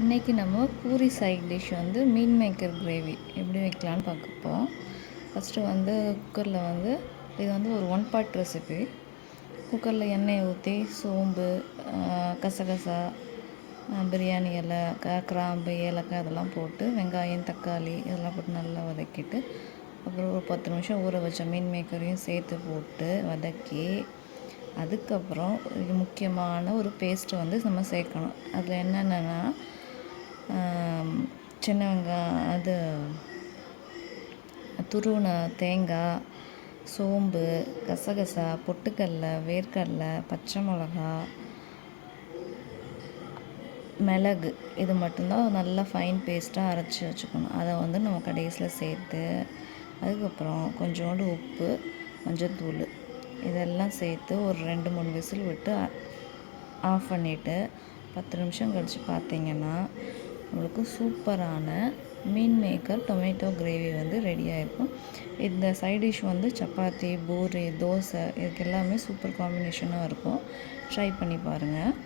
இன்றைக்கி நம்ம puri side dish வந்து மீன் மேக்கர் கிரேவி எப்படி வைக்கலான்னு பார்க்கப்போம். ஃபஸ்ட்டு வந்து குக்கரில் வந்து இது வந்து ஒரு 1 பார்ட் ரெசிபி. குக்கரில் எண்ணெய் ஊற்றி சோம்பு, கசகசா, பிரியாணி இலை, கிராம்பு, ஏலக்காய் இதெல்லாம் போட்டு வெங்காயம், தக்காளி இதெல்லாம் போட்டு நல்லா வதக்கிட்டு, அப்புறம் ஒரு 10 நிமிஷம் ஊற வச்ச மீன் மேக்கரையும் சேர்த்து போட்டு வதக்கி, அதுக்கப்புறம் இது முக்கியமான ஒரு பேஸ்ட்டு வந்து நம்ம சேர்க்கணும். அதில் என்னென்னா சின்ன வெங்காயம், அது துருவின தேங்காய், சோம்பு, கசகசா, பொட்டுக்கடலை, வேர்க்கடலை, பச்சை மிளகா, மிளகு இது மட்டும்தான் நல்லா ஃபைன் பேஸ்ட்டாக அரைச்சி வச்சுக்கணும். அதை வந்து நம்ம கடைசியில் சேர்த்து, அதுக்கப்புறம் கொஞ்சோண்டு உப்பு, மஞ்சத்தூள் இதெல்லாம் சேர்த்து ஒரு 2-3 விசில் விட்டு ஆஃப் பண்ணிவிட்டு 10 நிமிஷம் கழித்து பார்த்திங்கன்னா உங்களுக்கு சூப்பரான மீன் மேக்கர் டொமேட்டோ கிரேவி வந்து ரெடியாக இருக்கும். இந்த சைட் டிஷ் வந்து சப்பாத்தி, பூரி, தோசை இதுக்கு எல்லாமே சூப்பர் காம்பினேஷனாக இருக்கும். ட்ரை பண்ணி பாருங்கள்.